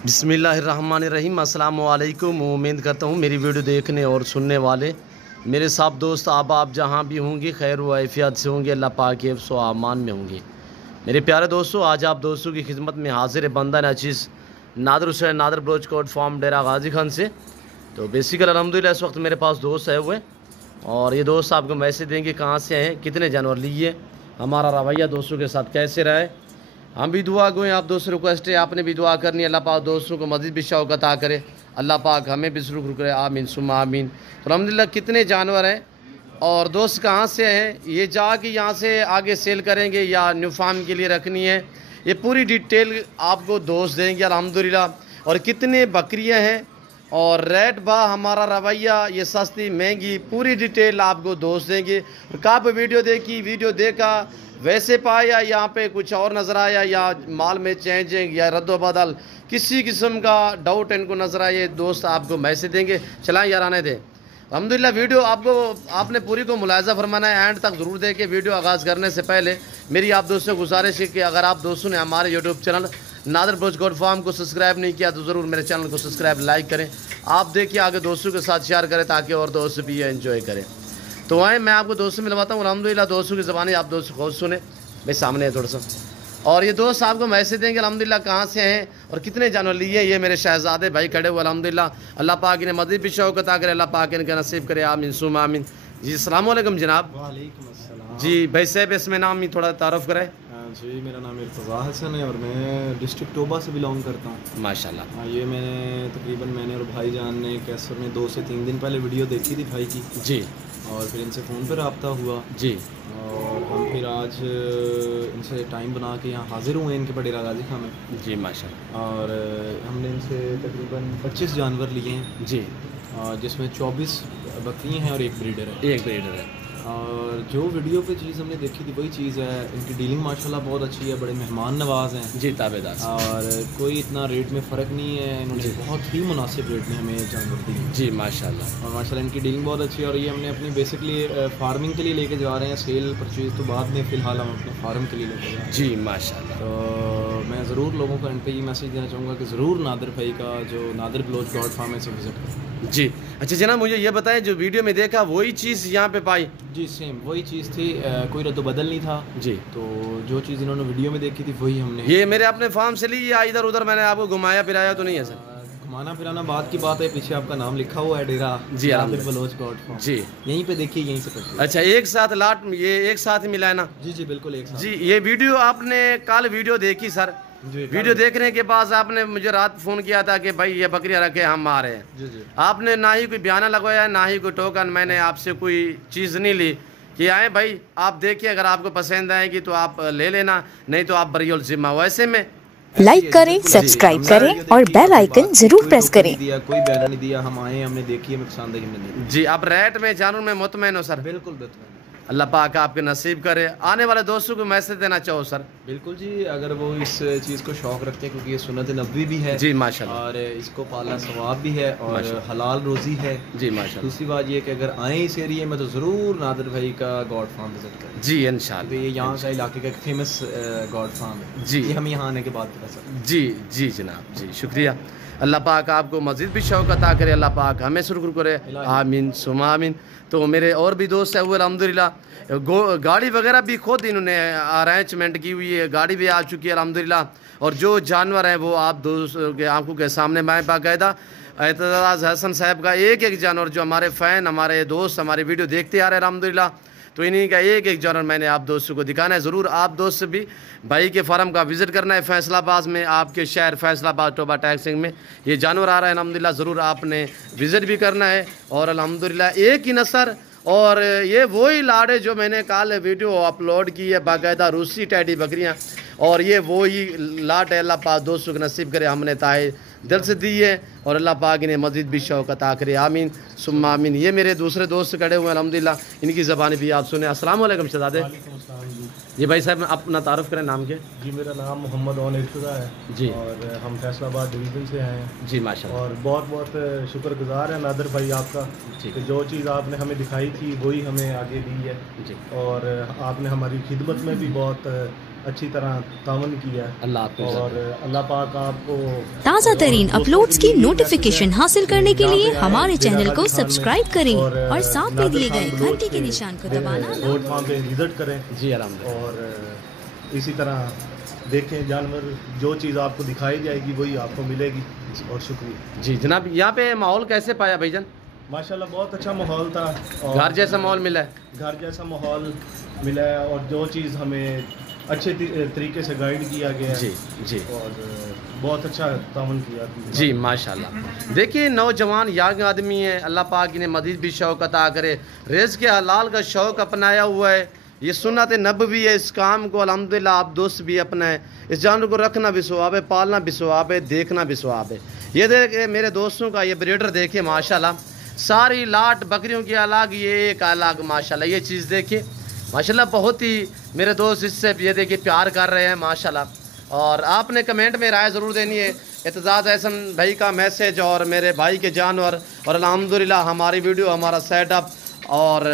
बिस्मिल्लाहिर्रहमानिर्रहीम। अस्सलाम वालेकुम। उम्मीद करता हूँ मेरी वीडियो देखने और सुनने वाले मेरे सब दोस्त आप जहाँ भी होंगे खैर व आफियत से होंगे, अल्लाह पाक के हिफ्ज़ व अमान में होंगे। मेरे प्यारे दोस्तों, आज आप दोस्तों की खिदमत में हाजिर है बंदा नचीज़ नादर हुसैन नादर बलोच कोट फार्म डेरा गाजी खान से। तो बेसिकल अल्हम्दुलिल्लाह इस वक्त मेरे पास दोस्त है हुए और ये दोस्त आपको मैसेज देंगे कहाँ से हैं, कितने जानवर लिए, हमारा रवैया दोस्तों के साथ कैसे रहे। हम भी दुआ गए, आप दोस्तों रिक्वेस्ट है आपने भी दुआ करनी है। अल्लाह पाक दोस्तों को मज़ीद भी शौक़ अता करे, अल्लाह पाक हमें भी शुरू करे, आमीन सुम्मा आमीन। तो अल्हम्दुलिल्लाह कितने जानवर हैं और दोस्त कहाँ से हैं, ये जाके यहाँ से आगे सेल करेंगे या न्यू फार्म के लिए रखनी है, ये पूरी डिटेल आपको दोस्त देंगे अल्हम्दुलिल्लाह। और कितने बकरियाँ हैं और रेट बा हमारा रवैया, ये सस्ती महंगी पूरी डिटेल आपको दोस्त देंगे। कब वीडियो देखा वैसे पाया, यहाँ पे कुछ और नज़र आया या माल में चेंजिंग या रद्द बदल किसी किस्म का डाउट इनको नज़र आए, दोस्त आपको मैसेज देंगे। चलाएं यार आने दें। अल्हम्दुलिल्लाह वीडियो आपने पूरी को मुलाहिज़ा फरमाना है, एंड तक ज़रूर देखें। वीडियो आगाज़ करने से पहले मेरी आप दोस्तों को गुजारिश है कि अगर आप दोस्तों ने हमारे YouTube channel Nadar Baloch Kot farm को सब्सक्राइब नहीं किया तो ज़रूर मेरे चैनल को सब्सक्राइब लाइक करें। आप देखिए आगे दोस्तों के साथ शेयर करें ताकि और दोस्त भी ये एंजॉय करें। तो आए मैं आपको दोस्तों मिलवाता हूँ। अल्हम्दुलिल्लाह दोस्तों की ज़बानी आप दोस्तों खुद सुने, भाई सामने है थोड़ा सा। और ये दोस्त आपको मैसेज देंगे अल्हम्दुलिल्लाह कहाँ से हैं और कितने जानवर लिए। ये मेरे शहजादे भाई खड़े हुए अल्हम्दुलिल्लाह, अल्लाह पाक ने मज़ीद भी शौक़ अता करे, अल्लाह पाक इनका नसीब करे, आमीन सुम्मा आमीन। जी अस्सलाम वालेकुम जनाब। वालेकुम अस्सलाम। जी भाई साहब इसमें नाम ही थोड़ा तारुफ कराए। जी मेरा नाम इर्तज़ा हसन है और मैं डिस्ट्रिक्ट टोबा से बिलोंग करता हूँ माशाल्लाह। हाँ, ये मैंने और भाई जान ने कैसर में 2 से 3 दिन पहले वीडियो देखी थी भाई की जी, और फिर इनसे फ़ोन पर रब्ता हुआ जी, और हम फिर आज इनसे टाइम बना के यहाँ हाज़िर हुए इनके बडेरा गाजी खान में। जी माशाल्लाह। और हमने इनसे तकरीबन 25 जानवर लिए हैं जी, जिसमें 24 बकरियाँ हैं और एक ब्रीडर है। एक ब्रीडर है। और जो वीडियो पे चीज़ हमने देखी थी वही चीज़ है। इनकी डीलिंग माशाल्लाह बहुत अच्छी है, बड़े मेहमान नवाज हैं जी, ताबेदार। और कोई इतना रेट में फ़र्क नहीं है। इन्होंने बहुत ही मुनासिब रेट में हमें जानवर दिए जी माशाल्लाह। और माशाल्लाह इनकी डीलिंग बहुत अच्छी है। और ये हमने अपनी बेसिकली फार्मिंग के लिए लेके जा रहे हैं, सेल परचेज तो बाद में, फ़िलहाल हम अपने फार्म के लिए लेके जा रहे हैं। जी माशाल्लाह। तो मैं ज़रूर लोगों को इन पर ये मैसेज देना चाहूँगा कि ज़रूर नादर भाई का जो नादर बलोच गॉड फार्म है इसे विज़िट करें। जी अच्छा जनाब, मुझे ये बताएं जो वीडियो में देखा वही चीज़ यहाँ पे पाई? जी सेम वही चीज़ थी, कोई रद्द बदल नहीं था जी। तो जो चीज़ इन्होंने वीडियो में देखी थी वही हमने। ये मेरे अपने फार्म से ली या इधर उधर मैंने आपको घुमाया फिराया तो नहीं है सर? घुमाना फिराना बात की बात है, पीछे आपका नाम लिखा हुआ है डेरा जी नादर बलोच गॉड फार्म जी, यहीं पे देखिए, यहीं से पढ़िए। अच्छा एक साथ लाट ये एक साथ ही मिला है ना? जी जी बिल्कुल एक साथ। जी ये वीडियो आपने कल वीडियो देखी सर? जी वीडियो देखने के बाद आपने मुझे रात फ़ोन किया था कि भाई ये बकरियाँ रखे हम आ रहे हैं। जी जी आपने ना ही कोई बयाना लगवाया ना ही कोई टोकन, मैंने आपसे कोई चीज़ नहीं ली कि आए भाई आप देखिए अगर आपको पसंद आएगी तो आप ले लेना, नहीं तो आप बरियोल जिम्मा। वैसे में लाइक करें, सब्सक्राइब करें और बेल आइकन जरूर प्रेस करें। कोई बयान नहीं दिया, हम आए हमने देखी, हमें पसंद आई हमने ली। जी आप रेट में जानवर में मुतमैन हो सर? बिल्कुल बिल्कुल। अल्लाह पाक आपके नसीब करे। आने वाले दोस्तों को मैसेज देना चाहो सर? बिल्कुल जी, अगर वो इस चीज़ को शौक़ रखते हैं क्योंकि ये सुन्नत नबवी भी है जी माशाल्लाह, और इसको पालना सवाब भी है और हलाल रोज़ी है जी माशाल्लाह। दूसरी बात ये कि अगर आए इस एरिए में तो ज़रूर नादर भाई का गॉड फार्म विजिट करें। जी इंशाल्लाह। तो ये यहाँ का इलाके का एक फेमस गॉड फार्म है जी, ये हम यहाँ आने के बाद पता चला। जी जी जनाब, जी शुक्रिया। अल्लाह पाक आपको मज़ीद भी शौक़ अता करे, अल्लाह पाक हमें शुक्र करे, आमीन सुमा आमीन। तो मेरे और भी दोस्त है वो अल्हम्दुलिल्लाह गाड़ी वगैरह भी खुद इन्होंने अरेंजमेंट की हुई है, गाड़ी भी आ चुकी है अल्हम्दुलिल्लाह। और जो जानवर हैं वो आप दोस्तों के आंखों के सामने मैं बाकायदा इर्तज़ा हसन साहब का एक एक जानवर जो हमारे फ़ैन हमारे दोस्त हमारी वीडियो देखते आ रहे हैं अल्हम्दुलिल्लाह, तो इन्हीं का एक एक जानवर मैंने आप दोस्तों को दिखाना है। ज़रूर आप दोस्त भी भाई के फार्म का विज़िट करना है फैसलाबाद में, आपके शहर फैसलाबाद टोबा टैक्सिंग में ये जानवर आ रहा है अल्हम्दुलिल्लाह, ज़रूर आपने विज़िट भी करना है। और अल्हम्दुलिल्लाह एक ही नस्ल और ये वही लाड़ है जो मैंने कल वीडियो अपलोड की है बाकायदा रूसी टैडी बकरियाँ, और ये वही लाट है। अल्लाह पाक दोस्तों को नसीब करे, हमने ताए दिल से दी है और अल्लाह पाक इन्हें मज़ीद भी शौक़ अता करे, आमीन सुम्मा आमीन। ये मेरे दूसरे दोस्त खड़े हुए हैं अल्हम्दुलिल्लाह, इनकी ज़बान भी आप सुने। अस्सलाम वालेकुम शहज़ादे। जी भाई साहब अपना तारुफ करें, नाम के? जी मेरा नाम मोहम्मद ओन इर्तज़ा है जी, और हम फैसलाबाद डिवीज़न से आए हैं। जी माशाल्लाह। और बहुत बहुत शुक्रगुजार है नादर भाई आपका कि जो चीज़ आपने हमें दिखाई थी वही हमें आगे दी है जी, और आपने हमारी खिदमत में भी बहुत अच्छी तरह तावन किया। अल्लाह हाफ़िज़। और अल्लाह पाक आपको ताज़ा तरीन अपलोड्स की नोटिफिकेशन हासिल करने के लिए हमारे चैनल को सब्सक्राइब करें और साथ में दिए गए घंटी के निशान को दबाना ना गोट फार्म पे विजिट करें जी अल्हम्दुलिल्लाह। और इसी तरह देखें जानवर, जो चीज़ आपको दिखाई जाएगी वही आपको मिलेगी। और शुक्रिया जी जनाब। यहाँ पे माहौल कैसे पाया भाईजान? माशाल्लाह बहुत अच्छा माहौल था और घर जैसा माहौल मिला है? घर जैसा माहौल मिला है और जो चीज़ हमें अच्छे तरीके से गाइड किया गया जी जी। और बहुत अच्छा तावन किया जी माशाल्लाह। देखिए नौजवान यंग आदमी है, अल्लाह पाक इन्हें मज़ीद भी शौक़ अता करे। रेज़ के हलाल का शौक़ अपनाया हुआ है, ये सुन्नत नबवी है। इस काम को अल्हम्दुलिल्लाह आप दोस्त भी अपनाएं। इस जानवर को रखना भी सवाब है, पालना भी सवाब है, देखना भी सवाब है। ये देखे मेरे दोस्तों का ये ब्रीडर देखे माशाल्लाह, सारी लाट बकरियों की अलग, ये एक अलग माशाल्लाह। ये चीज़ देखिए माशाल्लाह, बहुत ही मेरे दोस्त इससे ये देखिए प्यार कर रहे हैं माशाल्लाह। और आपने कमेंट में राय ज़रूर देनी है। एतजाज़ एहसन भाई का मैसेज और मेरे भाई के जानवर और अल्हम्दुलिल्लाह हमारी वीडियो, हमारा सेटअप और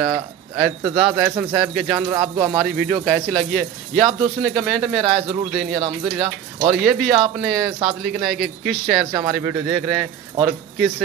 एतजाज़ एहसन साहब के जानवर, आपको हमारी वीडियो कैसी लगी है ये आप दोस्तों ने कमेंट में राय ज़रूर देनी है अल्हम्दुलिल्लाह। और ये भी आपने साथ लिखना है कि किस शहर से हमारी वीडियो देख रहे हैं और किस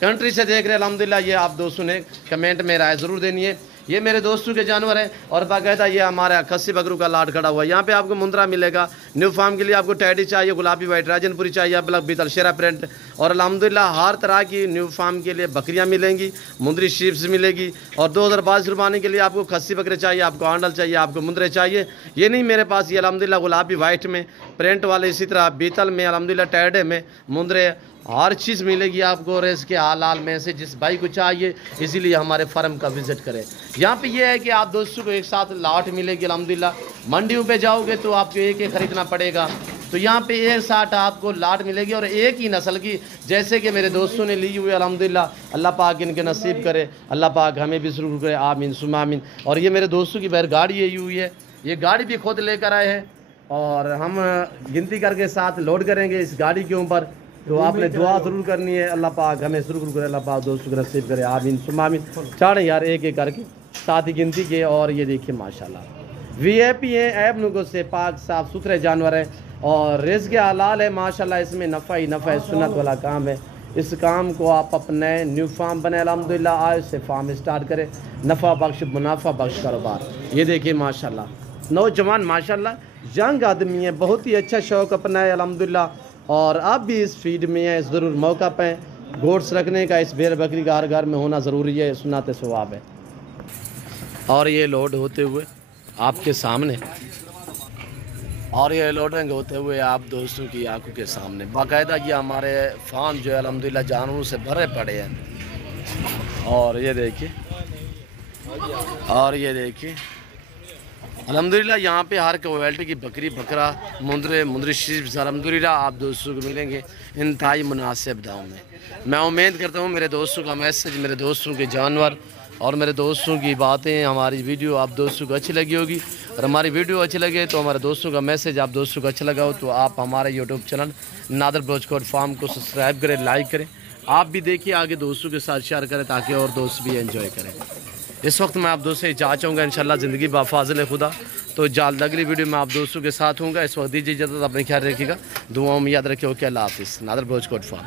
कंट्री से देख रहे हैं अल्हम्दुलिल्लाह। ये आप दोस्तों ने कमेंट में राय ज़रूर देनी है। ये मेरे दोस्तों के जानवर हैं और बाकायदा ये हमारा खस्सी बकरू का लाट खड़ा हुआ है। यहाँ पे आपको मुंद्रा मिलेगा। न्यू फार्म के लिए आपको टैडी चाहिए, गुलाबी वाइट राजनपुरी चाहिए, ब्लैक बीतल शेरा प्रिंट और अल्हम्दुलिल्लाह हर तरह की न्यू फार्म के लिए बकरियाँ मिलेंगी, मुंद्री शीप्स मिलेगी। और 2022 कुर्बानी के लिए आपको खस्सी बकरे चाहिए, आपको आंडल चाहिए, आपको मुंद्रे चाहिए। ये नहीं मेरे पास ये अल्हम्दुलिल्लाह गुलाबी वाइट में प्रिंट वाले, इसी तरह बीतल में, अल्हम्दुलिल्लाह टैडे में, मुंद्रे, हर चीज़ मिलेगी आपको रेस के हाल में से जिस भाई को चाहिए। इसीलिए हमारे फार्म का विज़िट करें। यहाँ पे ये है कि आप दोस्तों को एक साथ लाट मिलेगी अल्हम्दुलिल्लाह। मंडियों पे जाओगे तो आपको एक एक खरीदना पड़ेगा, तो यहाँ पे एक साथ आपको लाट मिलेगी और एक ही नस्ल की, जैसे कि मेरे दोस्तों ने ली हुई अल्हम्दुलिल्लाह। अल्लाह पाक इनके नसीब करे, अल्लाह पाक हमें भी शुरू करे, आमीन सुम्मा आमीन। और ये मेरे दोस्तों की बैर गाड़ी यही हुई है, ये गाड़ी भी खुद लेकर आए हैं और हम गिनती करके साथ लोड करेंगे इस गाड़ी के ऊपर। तो आपने दुआ ज़रूर करनी है, अल्लाह पाक हमें शुरू करे, अल्लाह पाक दोस्तों को नसीब करे, आमीन सुम्मा आमीन। चाड़े यार एक एक करके साथ ही गिनती के। और ये देखिए माशाल्लाह VIP हैं, ऐब नुगों से पाक साफ़ सुथरे जानवर हैं और रिज़्क़ के हलाल है माशाल्लाह। इसमें नफ़ा ही नफ़ा है, सुन्नत वाला काम है। इस काम को आप अपने न्यू फार्म बने अल्हम्दुलिल्लाह, आज से फार्म स्टार्ट करें। नफ़ा बख्श मुनाफा बख्श कारोबार। ये देखिए माशाल्लाह नौजवान माशाल्लाह यंग आदमी है, बहुत ही अच्छा शौक़ अपना है अल्हम्दुलिल्लाह। और आप भी इस फील्ड में हैं, ज़रूर मौका पाएँ। गोट्स रखने का, इस भेड़ बकरी का हर घर में होना ज़रूरी है, सुन्नत सवाब है। और ये लोड होते हुए आपके सामने, और ये लोडिंग होते हुए आप दोस्तों की आंखों के सामने बाकायदा ये हमारे फार्म जो है अल्हम्दुलिल्लाह जानवरों से भरे पड़े हैं। और ये देखिए, और ये देखिए अल्हम्दुलिल्लाह यहाँ पे हर क्वालिटी की बकरी, बकरा, मुंद्री शीप्स अल्हम्दुलिल्लाह आप दोस्तों को मिलेंगे इंतहाई मुनासिब दाम में। मैं उम्मीद करता हूँ मेरे दोस्तों का मैसेज, मेरे दोस्तों के जानवर और मेरे दोस्तों की बातें, हमारी वीडियो आप दोस्तों को अच्छी लगी होगी। और हमारी वीडियो अच्छी लगे तो हमारे दोस्तों का मैसेज आप दोस्तों को अच्छा लगा हो तो आप हमारे यूट्यूब चैनल नादर ब्रोचकोट फार्म को सब्सक्राइब करें, लाइक करें। आप भी देखिए, आगे दोस्तों के साथ शेयर करें ताकि और दोस्त भी एंजॉय करें। इस वक्त मैं आप दोस्तों से इजाज़त चाहूँगा, इंशाल्लाह ज़िंदगी बाफाज़िल खुदा। तो जल्द अगली वीडियो में आप दोस्तों के साथ होऊंगा। इस वक्त दीजिए इजाज़त, अपने ख्याल रखिएगा, दुआओं में याद रखिए। ओके, अल्लाह हाफ़िज़। नादर ब्रोचकोट फार्म।